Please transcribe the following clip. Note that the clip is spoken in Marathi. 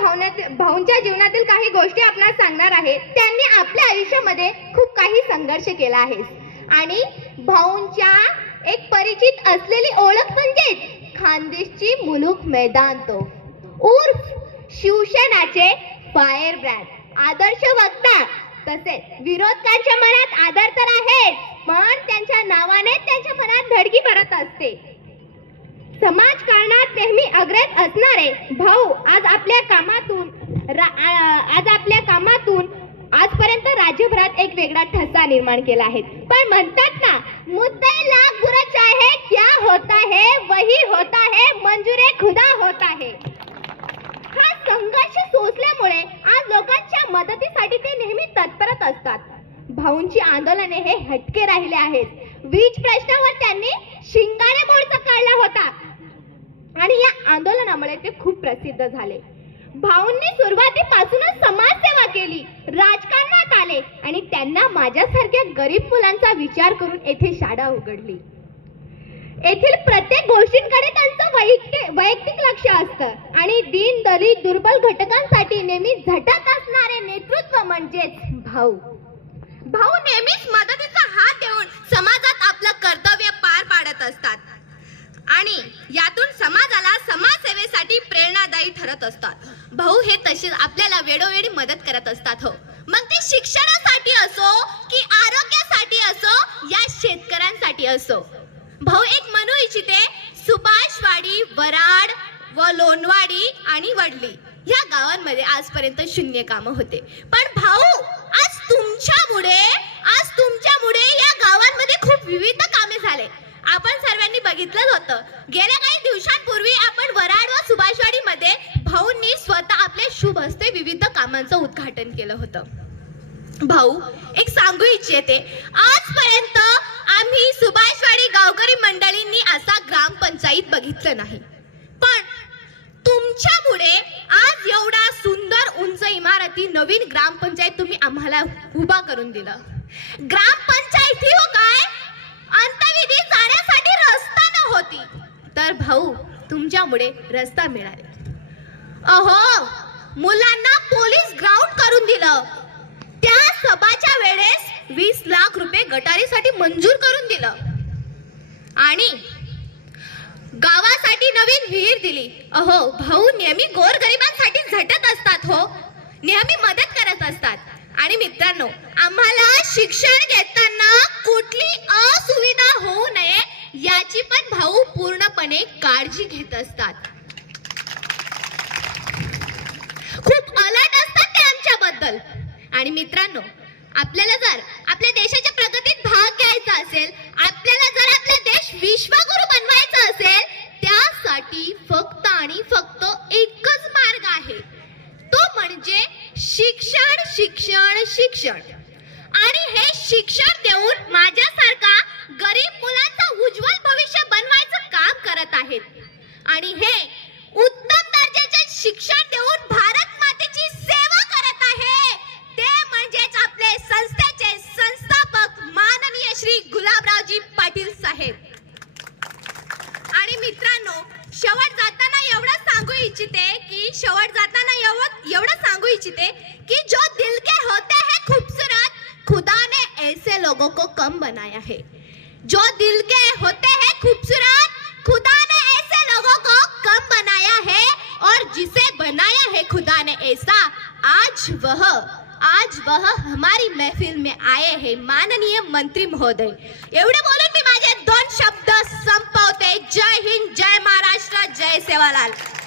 भाऊंच्या जीवनातील काही गोष्टी आपणास सांगणार आहे त्यांनी आपल्या आयुष्यामध्ये खूप काही संघर्ष केला आहे. आणि भाऊंच्या एक परिचित असलेली ओळख म्हणजेच खानदेशची मुलूक मैदान तो. उर्फ शिवसेनाचे फायर ब्रँड. आदर्श वक्ता तसेच विरोधकांच्या मनात आदर तर आहे पण त्यांच्या नावाने त्यांच्या मनात धडकी भरत असते. समाजकारणात नेहमी अग्रेस असणारे भाऊ आज आपल्या कामातून आज आपल्या कामातून आजपर्यंत राज्यभरात एक वेगळा ठसा निर्माण केला आहे. पण म्हणतात ना मुद्दे लाख बुरा चाहे क्या होता है वही होता है मंजुरे खुदा होता है. हा संघर्ष सोसल्यामुळे आज लोकांच्या मदतीसाठी ते नेहमी तत्परत असतात. भाऊंची आंदोलने हे हटके राहिले आहेत. वीज प्रश्नावर त्यांनी शिंगारे मोर्चा काढला होता. आणि या आंदोलनामुळे ते खूप प्रसिद्ध झाले. भाऊंनी सुरुवातीपासूनच समाजसेवा केली राजकारणात आले आणि त्यांना माझ्यासारख्या गरीब मुलांचा विचार करून येथे शाळा उघडली. येथील प्रत्येक गोष्टींकडे त्यांचं वैयक्तिक वैयक्तिक लक्ष असतं आणि दीन दलित दुर्बल घटकांसाठी नेहमी झटक असणारे नेतृत्व म्हणजेच भाऊ. भाऊ नेहमीच मदतीचा हात देऊन हे तसेच आपल्याला वेळोवेळी मदत करत असतात हो. मग ते शिक्षणासाठी असो की आरोग्यासाठी असो या शेतकऱ्यांसाठी असो. भाऊ एक म्हणू इच्छिते सुभाषवाडी वराड व लोणवाडी आणि वडली या गावांमध्ये आजपर्यंत शून्य काम होते. पण भाऊ आज तुमच्यामुळे आज तुमच्यामुळे या गावांमध्ये खूप विविध कामे झाले. आपण सर्वांनी बघितलंच होतं. गेल्या काही दिवसांपूर्वी आपण वराड व सुभाषवाडी मध्ये भाऊंनी स्वतः आपल्या शुभ हस्ते विविध कामांचं उद्घाटन केलं होतं. भाऊ एक सांगू इच्छिते. आजपर्यंत आम्ही सुभाषवाडी गावकरी मंडळींनी असा ग्रामपंचायत बघितलं नाही. पण तुमच्यामुळे आज एवढा सुंदर उंच इमारती नवीन ग्रामपंचायत तुम्ही आम्हाला उभा करून दिलं. ग्रामपंचायती हो काय? अंतविधी जाण्यासाठी रस्ता नव्हती. तर भाऊ तुमच्यामुळे रस्ता मिळाले. अहो मुलांना पोलीस ग्राउंड करून दिलं. त्या सभाच्या वेळेस वीस लाख रुपये गटारीसाठी मंजूर करून दिलं. आणि गावासाठी नवीन विहीर दिली. अहो भाऊ नेहमी गोरगरिबांसाठी झटत असतात हो. नेहमी मदत करत असतात. आणि मित्रांनो आम्हाला शिक्षण घेताना कुठली असुविधा होऊ नये याची पण भाऊ पूर्णपणे काळजी घेत असतात खूप अलर्ट असतात ते आमच्याबद्दल आणि मित्रांनो आपल्याला जर आपल्या देशाच्या प्रगतीत भाग घ्यायचा असेल आपल्याला जर आपला देश विश्वगुरु बनवायचा असेल त्यासाठी फक्त आणि फक्त एकच मार्ग आहे. तो म्हणजे शिक्षण शिक्षण शिक्षण. आणि हे शिक्षण देऊन माझ्यासारखा गरीब मुलांचं उज्ज्वल भविष्य बनवायचं काम करत आहेत. आणि हे शेवट जाताना एवढं सांगू इच्छिते की शेवट जाताना एवढं एवढं सांगू इच्छिते की जो दिल के होते हैं खूबसूरत खुदा ने ऐसे लोगों को कम बनाया है। जो दिल के होते हैं खूबसूरत खुदा ने ऐसे लोगों को कम बनाया है और जिसे बनाया है खुदा ने ऐसा आज वह आज वह हमारी महफिल में आए हैं माननीय मंत्री महोदय। एवढे बोलून मी माझे दोन शब्द संपवते. जय हिंद ese valor.